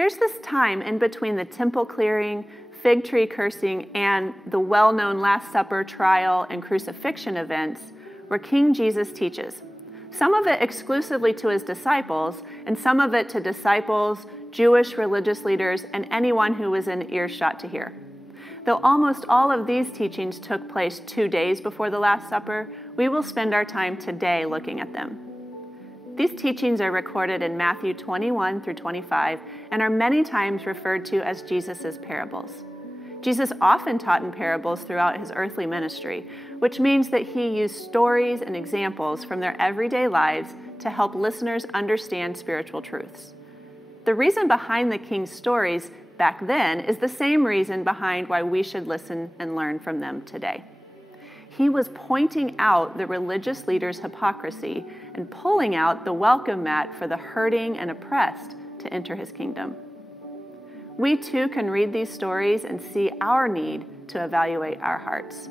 There's this time in between the temple clearing, fig tree cursing, and the well-known Last Supper, trial, and crucifixion events where King Jesus teaches. Some of it exclusively to his disciples, and some of it to disciples, Jewish religious leaders, and anyone who was in earshot to hear. Though almost all of these teachings took place 2 days before the Last Supper, we will spend our time today looking at them. These teachings are recorded in Matthew 21 through 25 and are many times referred to as Jesus' parables. Jesus often taught in parables throughout his earthly ministry, which means that he used stories and examples from their everyday lives to help listeners understand spiritual truths. The reason behind the king's stories back then is the same reason behind why we should listen and learn from them today. He was pointing out the religious leaders' hypocrisy and pulling out the welcome mat for the hurting and oppressed to enter his kingdom. We too can read these stories and see our need to evaluate our hearts.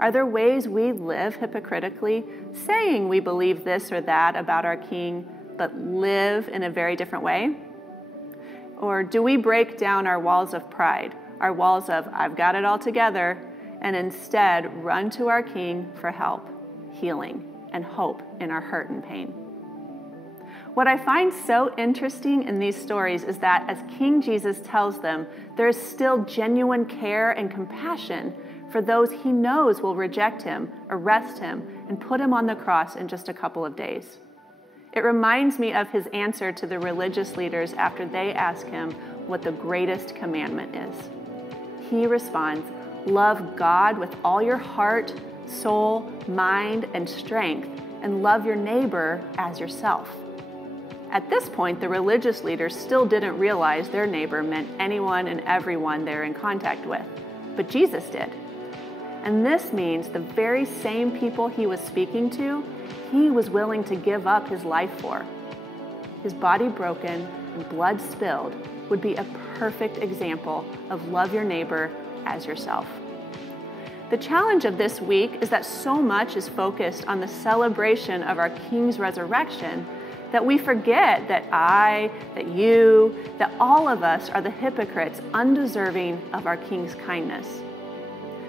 Are there ways we live hypocritically, saying we believe this or that about our king, but live in a very different way? Or do we break down our walls of pride, our walls of I've got it all together, and instead run to our King for help, healing, and hope in our hurt and pain? What I find so interesting in these stories is that as King Jesus tells them, there is still genuine care and compassion for those he knows will reject him, arrest him, and put him on the cross in just a couple of days. It reminds me of his answer to the religious leaders after they ask him what the greatest commandment is. He responds, "Love God with all your heart, soul, mind, and strength, and love your neighbor as yourself." At this point, the religious leaders still didn't realize their neighbor meant anyone and everyone they're in contact with, but Jesus did. And this means the very same people he was speaking to, he was willing to give up his life for. His body broken and blood spilled would be a perfect example of love your neighbor as yourself. The challenge of this week is that so much is focused on the celebration of our King's resurrection that we forget that that you, that all of us are the hypocrites undeserving of our King's kindness.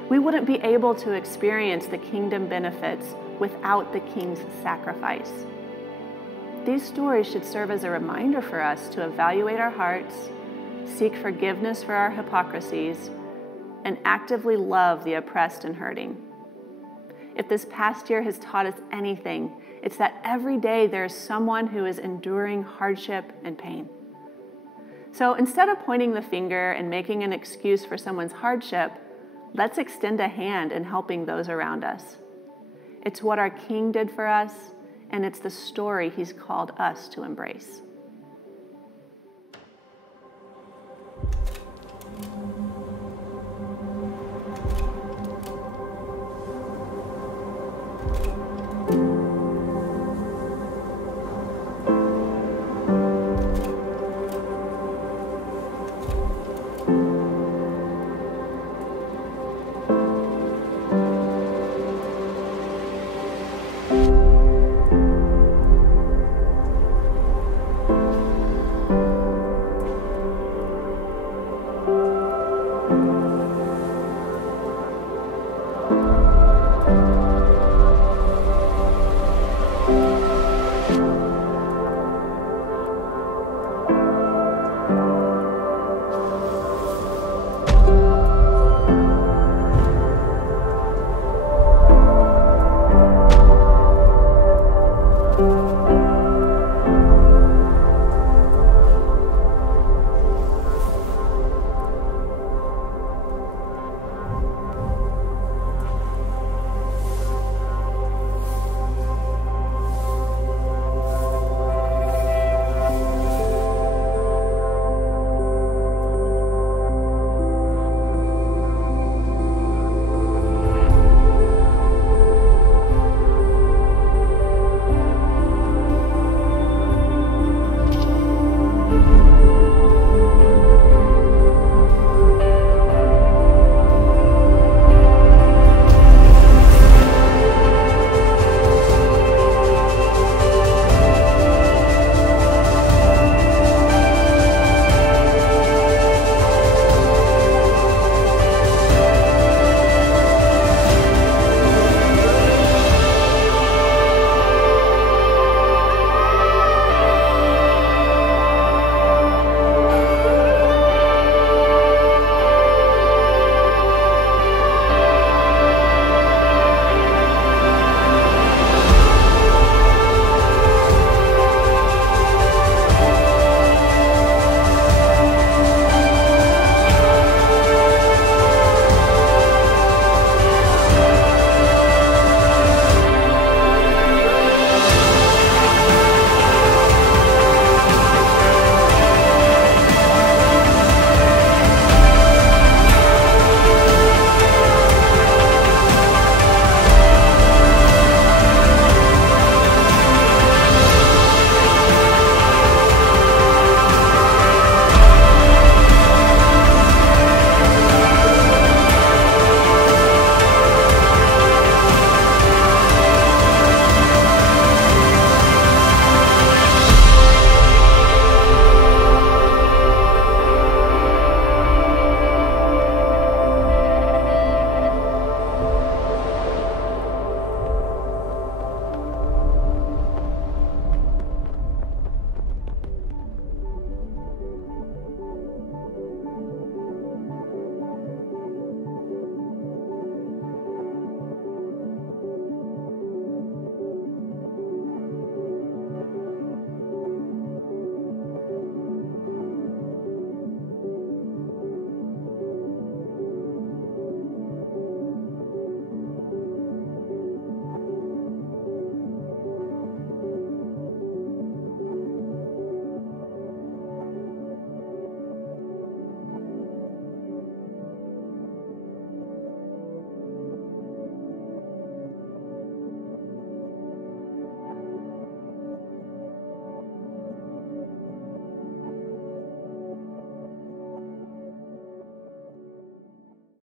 We wouldn't be able to experience the kingdom benefits without the King's sacrifice. These stories should serve as a reminder for us to evaluate our hearts, seek forgiveness for our hypocrisies, and actively love the oppressed and hurting. If this past year has taught us anything, it's that every day there is someone who is enduring hardship and pain. So instead of pointing the finger and making an excuse for someone's hardship, let's extend a hand in helping those around us. It's what our King did for us, and it's the story he's called us to embrace.